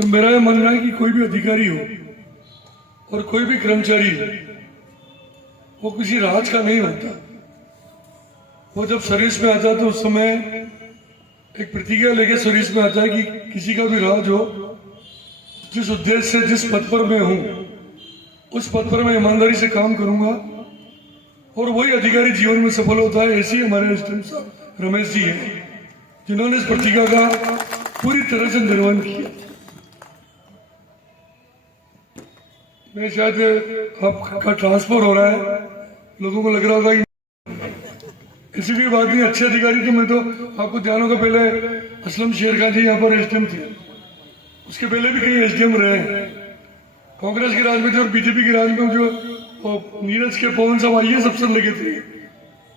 और मेरा यह मानना है कि कोई भी अधिकारी हो और कोई भी कर्मचारी हो, वो किसी राज का नहीं होता। वो जब सर्विस में आता है तो उस समय एक प्रतिज्ञा लेके सर्विस में आता है कि किसी का भी राज हो, जिस उद्देश्य से जिस पद पर मैं हूं उस पद पर मैं ईमानदारी से काम करूंगा और वही अधिकारी जीवन में सफल होता है। ऐसे ही हमारे एसडीएम साहब रमेश जी हैं, जिन्होंने इस प्रतिज्ञा का पूरी तरह से निर्वहन किया। मैं शायद आपका ट्रांसफर हो रहा है, लोगों को लग रहा होगा कि किसी भी बात नहीं, अच्छे अधिकारी तो मैं तो आपको ध्यान होगा पहले असलम शेरखान जी यहाँ पर एसडीएम थे, उसके पहले भी कई एसडीएम रहे हैं। कांग्रेस के राज में थे और बीजेपी के राज में जो नीरज के पवन साहब आइए सबसे लगे थे,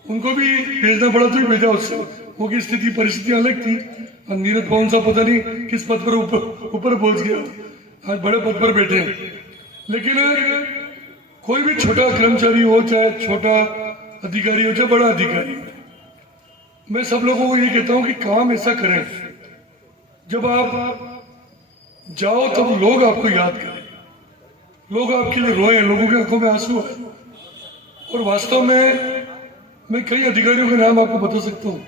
उनको भी भेजना पड़ा तो ही भेजा उससे, वो की स्थिति परिस्थितियां अलग थी। और नीरज पवन साहब पता नहीं किस पद पर ऊपर पहुंच गया, आज बड़े पद पर बैठे हैं। लेकिन कोई भी छोटा कर्मचारी हो, चाहे छोटा अधिकारी हो, चाहे बड़ा अधिकारी हो, मैं सब लोगों को ये कहता हूं कि काम ऐसा करें जब आप जाओ तब लोग आपको याद करें, लोग आपके लिए रोए, लोगों की आंखों में आंसू है। और वास्तव में मैं कई अधिकारियों के नाम आपको बता सकता हूं,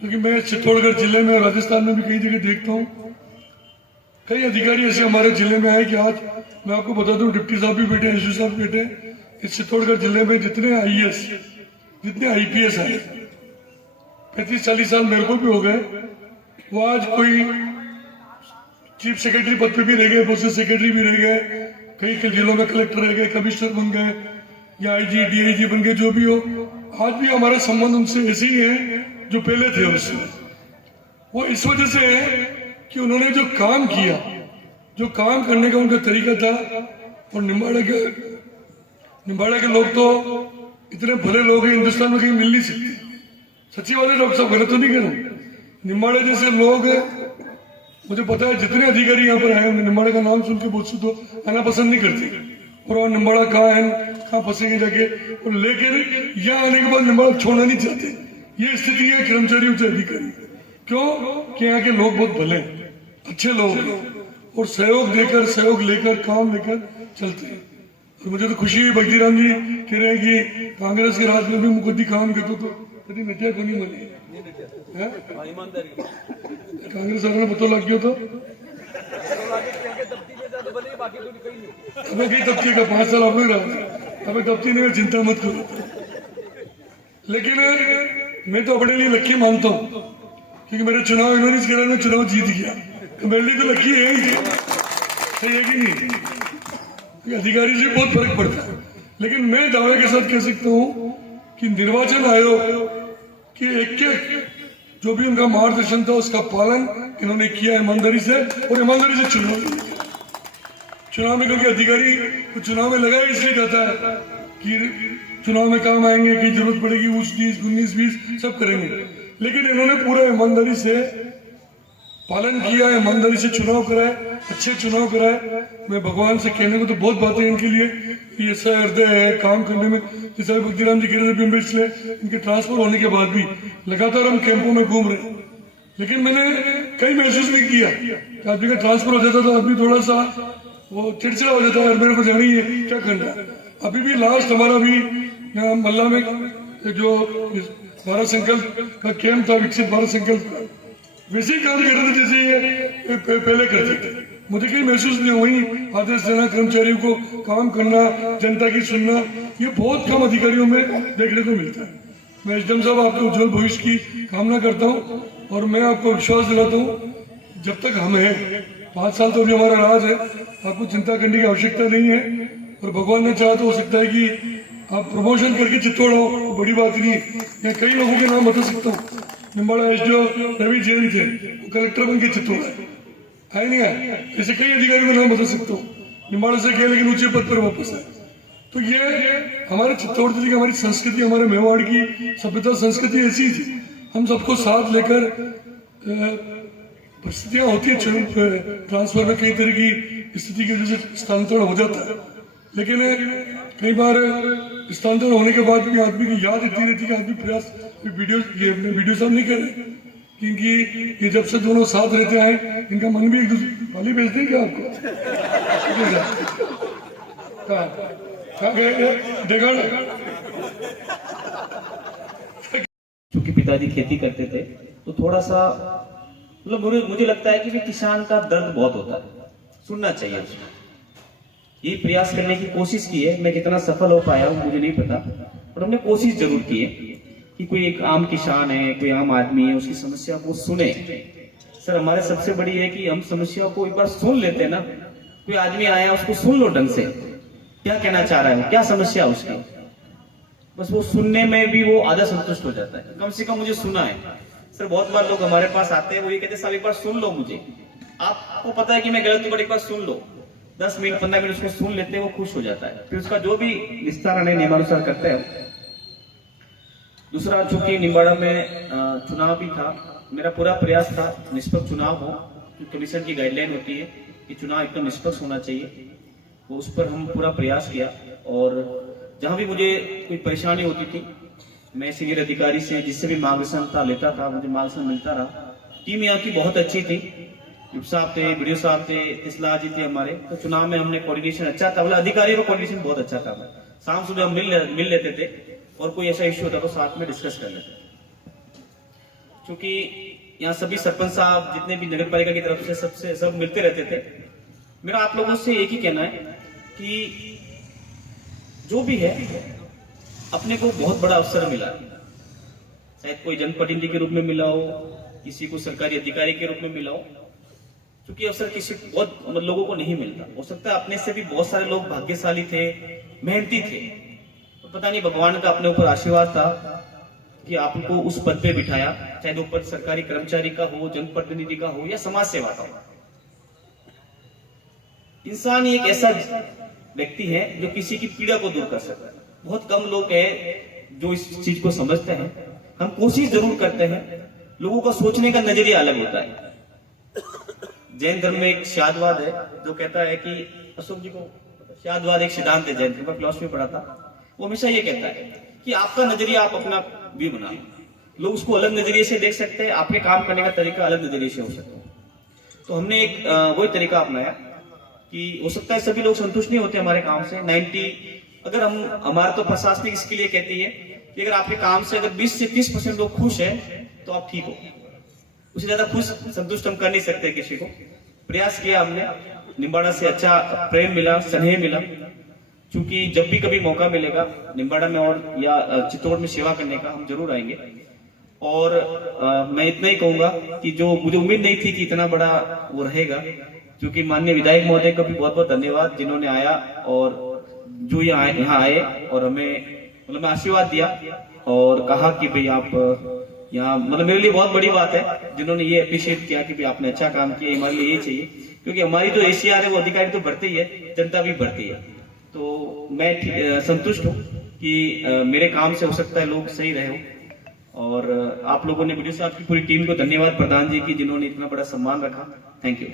क्योंकि मैं चित्तौड़गढ़ जिले में और राजस्थान में भी कई जगह देखता हूं। कई अधिकारी ऐसे हमारे जिले में आए कि आज मैं आपको बता दूं, डिप्टी साहब भी बैठे, एसडीओ साहब भी बैठे। इस चित्तौड़गढ़ जिले में जितने आईएएस, जितने आईपीएस आए, 35-40 साल मेरे को भी हो गए, वो आज कोई चीफ सेक्रेटरी पद पे भी रह गए, प्रोसेस सेक्रेटरी भी रह गए, कई जिलों में कलेक्टर रह गए, कमिश्नर बन गए या आईजी डीआईजी बन गए, जो भी हो। आज भी हमारा संबंध उनसे ऐसे ही है जो पहले थे उससे। वो इस वजह से है कि उन्होंने जो काम किया, जो काम करने का उनका तरीका था। और निम्बाड़ा के लोग तो इतने भले लोग हैं, हिंदुस्तान में कहीं मिल नहीं सकते। सच्ची बात है डॉक्टर साहब, गलत तो नहीं करूं। निम्बाड़ा जैसे लोग, मुझे पता है जितने अधिकारी यहाँ पर आए, निम्बाड़ा का नाम सुन के बहुत से तो आना पसंद नहीं करते, और निम्बाड़ा कहाँ है, कहाँ फंसेंगे जाके, और लेकिन यहाँ आने के बाद निम्बाड़ा छोड़ना नहीं चाहते। ये स्थिति है कर्मचारियों से अधिकारी। क्यों? कि यहाँ के लोग बहुत भले, अच्छे लोग हैं और सहयोग देकर, सहयोग लेकर, काम लेकर चलते हैं। और मुझे तो खुशी है, भक्तिराम जी कह रहे हैं कि कांग्रेस के राज में भी मुकद्दी काम करते तो कभी नटिया को नहीं बने। कांग्रेस वालों ने पता लग गया तो अबे कहीं दफ्ती का 5 साल आपने रहा, अबे दफ्ती नहीं, चिंता मत करो। लेकिन मैं तो अपने लिए लक्की मानता हूँ, क्योंकि मेरे चुनाव इन्होंने करा, मैं चुनाव जीत गया, तो मेरे लिए तो लक्की है ही, सही है कि नहीं? अधिकारी से बहुत फर्क पड़ता है। लेकिन मैं दावे के साथ कह सकता हूँ कि निर्वाचन आयोग की एक जो भी उनका मार्गदर्शन था उसका पालन इन्होंने किया ईमानदारी से, और ईमानदारी से चुनाव में क्योंकि अधिकारी को चुनाव में लगा इसलिए कहता है कि चुनाव में काम आएंगे, कि जरूरत पड़ेगी, 19, 19, 20 सब करेंगे। लेकिन इन्होंने पूरा ईमानदारी से पालन किया, ईमानदारी से चुनाव कराए, अच्छे चुनाव कराए। मैं भगवान से कहने को तो बहुत बातें हैं इनके लिए, कि ऐसा हृदय है काम करने में। जैसे भक्तिराम जी कह रहे थे, पिछले इनके ट्रांसफर होने के बाद भी लगातार हम कैंपों में घूम रहे हैं, लेकिन मैंने कहीं महसूस नहीं किया कि आदमी का ट्रांसफर हो जाता तो आदमी थोड़ा सा वो चिड़चिड़ा हो जाता है, मेरे को जानी है क्या करना। अभी भी लास्ट हमारा भी यहाँ मल्ला में जो भारत संकल्प का कैंप था, विकसित भारत संकल्प, वैसे ही काम कर रहे थे जैसे ये पहले करते थे। मुझे कहीं महसूस नहीं हुई आदेश देना, कर्मचारियों को काम करना, जनता की सुनना, ये बहुत कम अधिकारियों में देखने को मिलता है। मैं एसडीएम साहब आपके उज्जवल भविष्य की कामना करता हूँ, और मैं आपको विश्वास दिलाता हूँ जब तक हम हैं, 5 साल तो अभी हमारा राज है, आपको चिंता करने की आवश्यकता नहीं है। और भगवान ने चाहा तो हो सकता है कि आप प्रमोशन करके चित्तौड़ हो, बड़ी बात नहीं है। मैं कई लोगों के नाम बता सकता हूँ। निम्बाड़ा एसडीओ रवि जैन थे, वो कलेक्टर बन के चित्तौड़ आए नहीं आए, ऐसे कई अधिकारियों का नाम बता सकता हूँ। निम्बाड़ा से गए लेकिन ऊंचे पद पर वापस आए। तो ये हमारे चित्तौड़ जिले की, हमारी संस्कृति, हमारे मेवाड़ की सभ्यता संस्कृति ऐसी थी, हम सबको साथ लेकर, परिस्थितियां होती है ट्रांसफर में, कई तरह की स्थिति की वजह से स्थानांतरण हो जाता है, लेकिन कई बार स्थानांतरण होने के बाद भी आदमी की याद इतनी रहती है कि आदमी प्रयास वीडियो साहब नहीं कर रहे, क्योंकि ये जब से दोनों साथ रहते हैं इनका मन भी एक दूसरे वाली भेजते हैं क्या आपको देखा ना। क्योंकि पिताजी खेती करते थे तो थोड़ा सा मतलब मुझे लगता है कि भी किसान का दर्द बहुत होता है, सुनना चाहिए उसको। ये प्रयास करने की कोशिश की है, मैं कितना सफल हो पाया हूँ मुझे नहीं पता, पर हमने कोशिश जरूर की है कि कोई एक आम किसान है, कोई आम आदमी है, उसकी समस्या को सुने। सर हमारे सबसे बड़ी है कि हम समस्या को एक बार सुन लेते हैं ना। कोई आदमी आया उसको सुन लो ढंग से, क्या कहना चाह रहा है, क्या समस्या उसकी, बस वो सुनने में भी वो आधा संतुष्ट हो जाता है, कम से कम मुझे सुना है। सर बहुत बार लोग हमारे पास आते हैं, वो ये कहते हैं साहब एक बार सुन लो मुझे, आपको पता है कि मैं गलत हूं पर एक बार सुन लो। 10 मिनट 15 मिनट उसको सुन लेते हैं, वो खुश हो जाता है, फिर उसका जो भी निस्तारण है नियमानुसार करते हैं। दूसरा, चूंकि निम्बाड़ा में चुनाव भी था, मेरा पूरा प्रयास था निष्पक्ष चुनाव हो। कमीशन की गाइडलाइन होती है कि चुनाव एकदम निष्पक्ष होना चाहिए, वो उस पर हम पूरा प्रयास किया। और जहां भी मुझे कोई परेशानी होती थी, मैं सीनियर अधिकारी से जिससे भी मार्गदर्शन था लेता था, मुझे मार्गदर्शन मिलता रहा। टीम यहाँ की बहुत अच्छी थी, युग साहब थे, वीडियो साहब थे, तिसला जी थे हमारे, तो चुनाव में हमने कोऑर्डिनेशन अच्छा था, मतलब अधिकारियों का कोऑर्डिनेशन बहुत अच्छा था। शाम सुबह हम मिल लेते थे और कोई ऐसा इश्यू होता तो साथ में डिस्कस कर लेते। क्योंकि यहाँ सभी सरपंच साहब जितने भी नगर पालिका की तरफ से सब मिलते रहते थे। मेरा आप लोगों से एक ही कहना है कि जो भी है अपने को बहुत बड़ा अवसर मिला, शायद कोई जनप्रतिनिधि के रूप में मिला हो, किसी को सरकारी अधिकारी के रूप में मिला हो, क्योंकि अवसर किसी बहुत लोगों को नहीं मिलता। हो सकता है अपने से भी बहुत सारे लोग भाग्यशाली थे, मेहनती थे, तो पता नहीं भगवान का अपने ऊपर आशीर्वाद था कि आपको उस पद पे बिठाया, चाहे वो पद सरकारी कर्मचारी का हो, जनप्रतिनिधि का हो या समाज सेवा का हो। इंसान एक ऐसा व्यक्ति है जो किसी की पीड़ा को दूर कर सकता है। बहुत कम लोग हैं जो इस चीज को समझते हैं। हम कोशिश जरूर करते हैं, लोगों का सोचने का नजरिया अलग होता है। जैन धर्म में एक शादवाद है जो कहता है कि अशोक जी को शादवाद एक सिद्धांत है, जैन धर्म फिलॉसफी पढ़ा था, वो हमेशा ये कहता है कि आपका नजरिया आप अपना व्यू बनाओ। लोग उसको अलग नजरिए से देख सकते हैं, आपके काम करने का तरीका अलग नजरिए से हो सकता है। तो हमने एक वही तरीका अपनाया कि हो सकता है सभी लोग संतुष्ट नहीं होते हमारे काम से। 90 अगर हम हमारा तो प्रशासनिक इसके लिए कहती है कि अगर आपके काम से अगर 20 से 30% लोग खुश है तो आप ठीक हो। उससे ज्यादा खुश संतुष्ट हम कर नहीं सकते किसी को। प्रयास किया हमने, निम्बाड़ा से अच्छा प्रेम मिला, स्नेह मिला। क्योंकि जब भी कभी मौका मिलेगा निम्बाड़ा में और या चित्तौड़ में सेवा करने का, हम जरूर आएंगे। और मैं इतना ही कहूंगा कि जो मुझे उम्मीद नहीं थी कि इतना बड़ा वो रहेगा, क्योंकि माननीय विधायक महोदय का भी बहुत बहुत धन्यवाद जिन्होंने आया और जो यहाँ आए और हमें मतलब आशीर्वाद दिया और कहा कि भाई आप यहाँ, मतलब मेरे लिए बहुत बड़ी बात है जिन्होंने ये अप्रिशिएट किया कि भाई आपने अच्छा काम किया, हमारे लिए ये चाहिए। क्योंकि हमारी जो एसीआर है वो अधिकारी तो बढ़ते ही है, जनता भी बढ़ती है। तो मैं संतुष्ट हूँ कि मेरे काम से हो सकता है लोग सही रहे हो। और आप लोगों ने वीडियो साहब की पूरी टीम को धन्यवाद, प्रधान जी की जिन्होंने इतना बड़ा सम्मान रखा। Thank you.